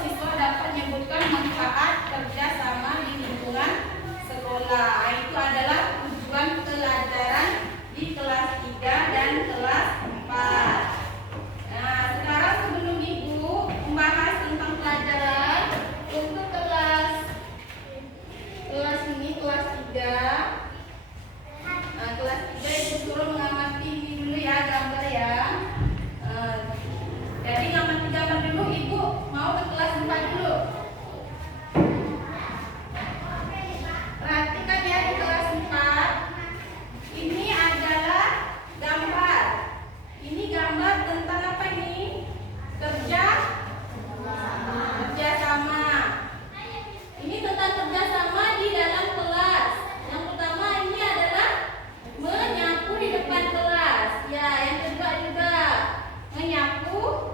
siswa dapat menyebutkan manfaat kerjasama di lingkungan sekolah. Itu adalah tujuan pelajaran di kelas 3 dan kelas 4. Nah, sekarang sebelum Ibu membahas tentang pelajaran untuk kelas ini, kelas 3. Nah, kelas 3 Ibu suruh mengamati ini dulu ya, gambar ya. Jadi ngamati gambar dulu, Ibu mau ke kelas 4 dulu. Perhatikan ya, di kelas 4 ini adalah gambar. Ini gambar tentang apa ini? Kerjasama. Ini tentang kerjasama di dalam kelas. Yang pertama ini adalah menyapu di depan kelas. Ya, yang kedua juga menyapu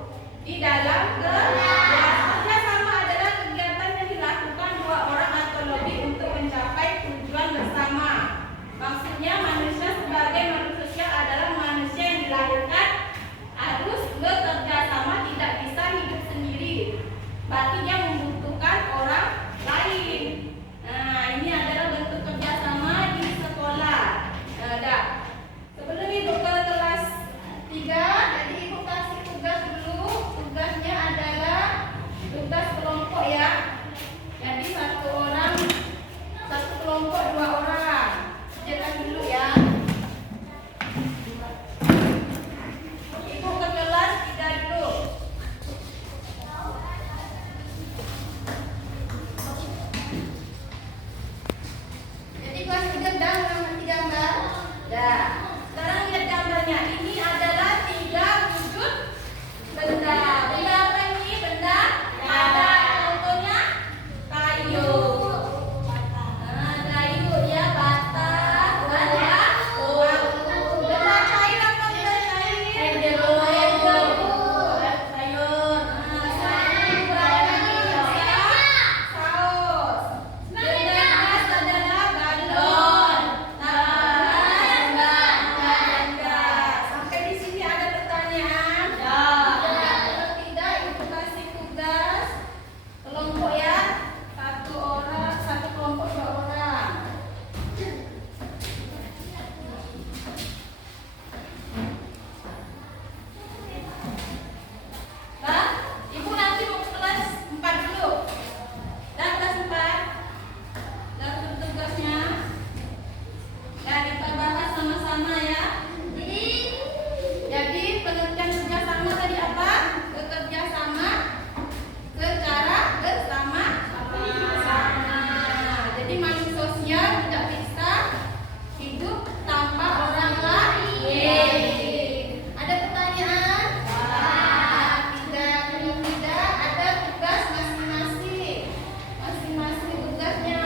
di dalam kelas. Kerjasama adalah kegiatan yang dilakukan 2 orang atau lebih untuk mencapai tujuan bersama. Maksudnya manusia sebagai manusia adalah manusia yang dilahirkan harus bekerja sama, tidak bisa hidup sendiri. Berarti dia membutuhkan orang lain. Nah, ini adalah bentuk kerjasama di sekolah. Sebelum Ibu ke kelas 3, jadi Ibu kasih tugas dulu. Tugasnya adalah tugas kelompok ya. Jadi 1 orang, 1 kelompok 2 orang. Kerjakan dulu ya. Ibu ke kelas 3 dulu. Jadi kelas 3 udah mengamati gambar. Dah. Sekarang lihat gambarnya. Ini adalah 3 wujud benda. Benda apa ini? Benda ada. Contohnya kayu. Kayu ya, bata, benda. Benda cair apa benda cair? Sayur. Saus. Benda gas adalah galon. Sampai di sini ada pertanyaan? Kalau tidak, Ibu kasih tugas kelompok ya. 1 orang, 1 kelompok 2 orang. Nah, Ibu nanti mau ke kelas 4 dulu. Dan kelas 4 dapat tugasnya. Dan kita bahas sama-sama ya. Jadi pengertian kerjasama tadi apa? Bekerja sama secara bersama. Jadi manusia sosial tidak bisa hidup tanpa orang lain. Ada pertanyaan? Tidak. Kalau tidak, ada tugas masing-masing. Masing-masing tugasnya.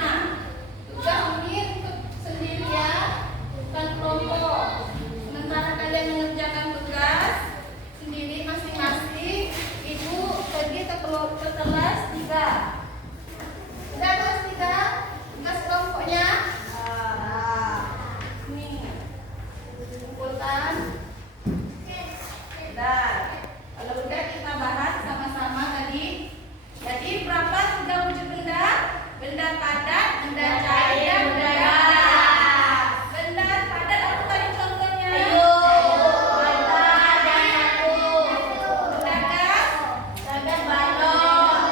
Tugas ini untuk sendiri ya, bukan kelompok. Sementara kalian mengerjakan tugas sendiri masing-masing, Ibu pergi ke kelas 3. Udah kelas 3? Tugas kelompoknya? Ini kumpulkan. Udah. Kalau udah kita bahas sama-sama tadi. Jadi berapa 3 wujud benda? Benda padat, benda cair, dan benda gas. Benda padat apa tadi contohnya? Benda gas? Balon.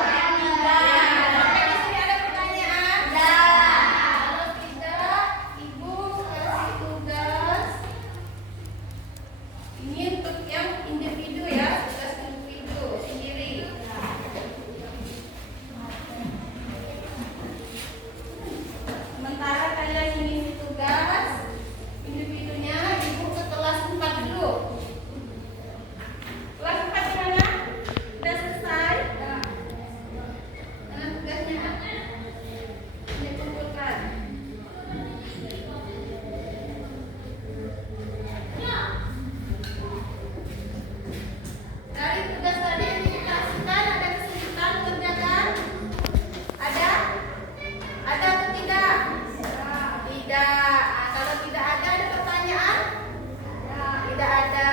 Sampai di sini ada pertanyaan? Kalau tidak, Ibu kasih tugas. Ini untuk yang individu ya, tugas individu sendiri. Sementara kalian ini tugas individunya, Ibu ke kelas 4 dulu. Kelas 4 gimana? Udah selesai? Mana tugasnya? Ini kumpulkan. Dari tugas tadi yang dikasihkan ada kesulitan kerjakan? Ada? Ada atau tidak? Tidak. Kalau tidak ada pertanyaan? Tidak ada.